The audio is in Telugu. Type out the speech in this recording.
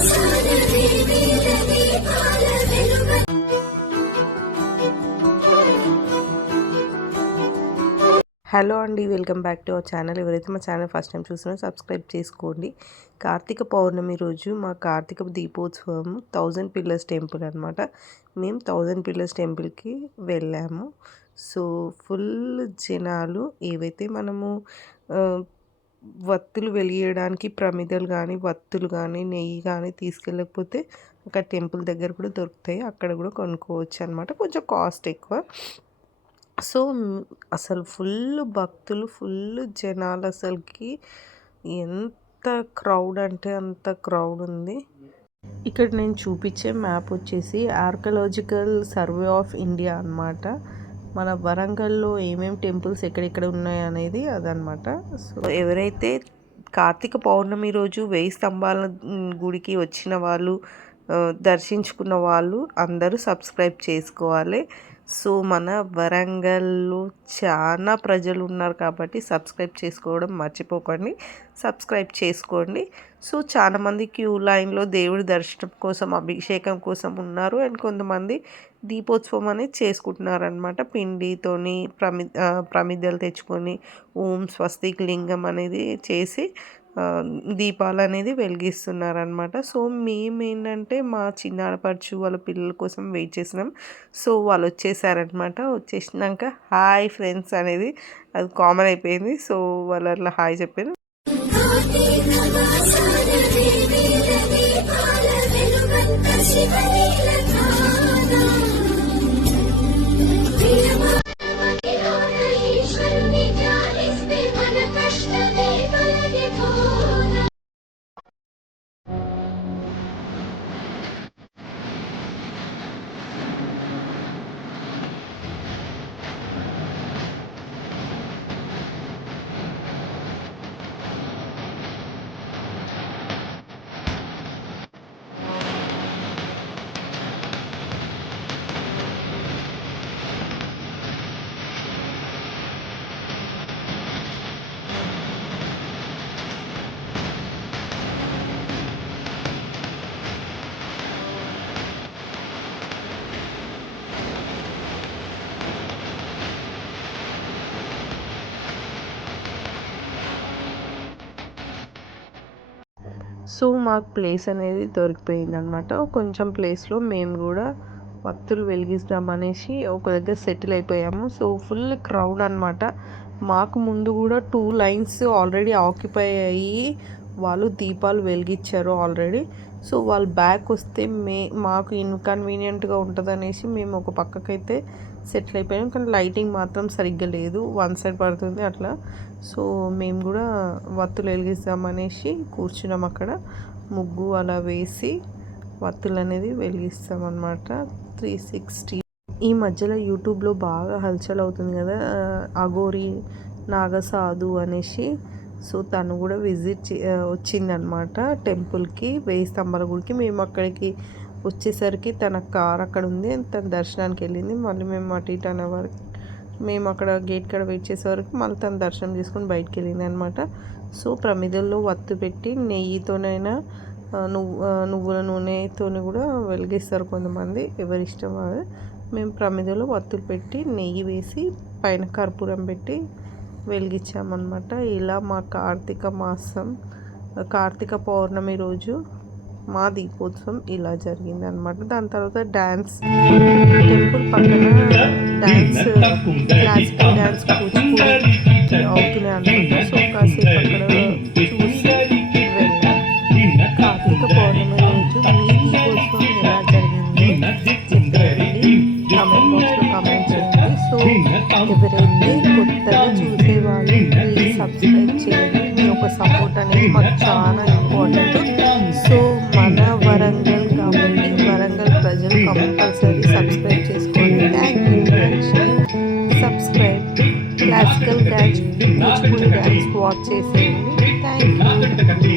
హలో అండి welcome back to our channel. ఎవరైతే మా ఛానల్ ఫస్ట్ టైం చూస్తున్నారో సబ్స్క్రైబ్ చేసుకోండి. కార్తీక పౌర్ణమి రోజు మా Karthika Deepotsavam thousand pillars temple అనమాట మేము థౌజండ్ పిల్లర్స్ టెంపుల్కి వెళ్ళాము. సో ఫుల్ జనాలు ఏవైతే మనము వత్తులు వెలియడానికి ప్రమిదలు కానీ వత్తులు కానీ నెయ్యి కానీ తీసుకెళ్ళకపోతే అక్కడ టెంపుల్ దగ్గర కూడా దొరుకుతాయి. అక్కడ కూడా కొనుక్కోవచ్చు అనమాట కొంచెం కాస్ట్ ఎక్కువ. సో అసలు ఫుల్ భక్తులు ఫుల్ జనాలు అసలుకి ఎంత క్రౌడ్ అంటే అంత క్రౌడ్ ఉంది. ఇక్కడ నేను చూపించే మ్యాప్ వచ్చేసి ఆర్కలాజికల్ సర్వే ఆఫ్ ఇండియా అనమాట మన వరంగల్లో ఏమేమి టెంపుల్స్ ఎక్కడెక్కడ ఉన్నాయనేది అదనమాట సో ఎవరైతే కార్తీక పౌర్ణమి రోజు వెయ్యి స్తంభాల గుడికి వచ్చిన వాళ్ళు దర్శించుకున్న వాళ్ళు అందరూ సబ్స్క్రైబ్ చేసుకోవాలి. సో మన వరంగల్లో చాలా ప్రజలు ఉన్నారు కాబట్టి సబ్స్క్రైబ్ చేసుకోవడం మర్చిపోకండి. సబ్స్క్రైబ్ చేసుకోండి. సో చాలామంది క్యూ లైన్లో దేవుడి దర్శనం కోసం అభిషేకం కోసం ఉన్నారు. అండ్ కొంతమంది దీపోత్సవం అనేది చేసుకుంటున్నారు అనమాట పిండితోని ప్రమి ప్రమిదలు తెచ్చుకొని ఓం స్వస్తిక్ లింగం అనేది చేసి దీపాలు అనేది వెలిగిస్తున్నారనమాట సో మేము ఏంటంటే మా చిన్న ఆడపడుచు వాళ్ళ పిల్లల కోసం వెయిట్ చేసినాం సో వాళ్ళు వచ్చేసారనమాట వచ్చేసినాక హాయ్ ఫ్రెండ్స్ అనేది అది కామన్ అయిపోయింది. సో వాళ్ళు అట్లా హాయ్ చెప్పారు. సో మాకు ప్లేస్ అనేది దొరికిపోయింది అనమాట కొంచెం ప్లేస్లో మేము కూడా వత్తులు వెలిగిద్దాం అనేసి ఒక దగ్గర సెటిల్ అయిపోయాము. సో ఫుల్ క్రౌడ్ అనమాట మాకు ముందు కూడా టూ లైన్స్ ఆల్రెడీ ఆక్యుపై అయ్యి వాళ్ళు దీపాలు వెలిగించారు ఆల్రెడీ. సో వాళ్ళు బ్యాక్ వస్తే మే మాకు ఇన్కన్వీనియంట్గా ఉంటుంది అనేసి మేము ఒక పక్కకైతే సెటిల్ అయిపోయాం. కానీ లైటింగ్ మాత్రం సరిగ్గా లేదు. వన్ సైడ్ పడుతుంది అట్లా. సో మేము కూడా వత్తులు వెలిగిస్తామనేసి కూర్చున్నాం అక్కడ. ముగ్గు అలా వేసి వత్తులు అనేది వెలిగిస్తామన్నమాట. Three sixty. ఈ మధ్యలో యూట్యూబ్లో బాగా హల్చల్ అవుతుంది కదా అగోరి నాగసాధు అనేసి సో తను కూడా విజిట్ వచ్చిందనమాట టెంపుల్కి వేయి స్తంభాల గుడికి. మేము అక్కడికి వచ్చేసరికి తన కార్ అక్కడ ఉంది. తన దర్శనానికి వెళ్ళింది. మళ్ళీ మేము అటు ఇటు అనే వరకు మేము అక్కడ గేట్ కాడ వెయిట్ చేసే వరకు మళ్ళీ తను దర్శనం చేసుకొని బయటికి వెళ్ళింది అనమాట సో ప్రమిదల్లో వత్తు పెట్టి నెయ్యితోనైనా నువ్వు నువ్వుల నూనెతో కూడా వెలిగిస్తారు కొంతమంది. ఎవరి ఇష్టం అది. మేము ప్రమిదలో వత్తులు పెట్టి నెయ్యి వేసి పైన కర్పూరం పెట్టి వెలిగించామన్నమాట. ఇలా మా కార్తీక మాసం కార్తీక పౌర్ణమి రోజు మా దీపోత్సవం ఇలా జరిగింది అనమాట దాని తర్వాత డ్యాన్స్ టెంపుల్ పక్కన డ్యాన్స్ క్లాసికల్ డ్యాన్స్ కూచిపూడి అవుతున్నాయి అనమాట సో కాసేపు అక్కడ చూసి వెళ్ళాం. కార్తీక పౌర్ణమి రోజు మీ దీపోత్సవం ఎలా జరిగింది చెప్పండి. కామెంట్ బాక్స్లో కామెంట్ చేయండి. సో ఎవరు classical dance Kuchipudi dance watch చేసేయండి. Thank you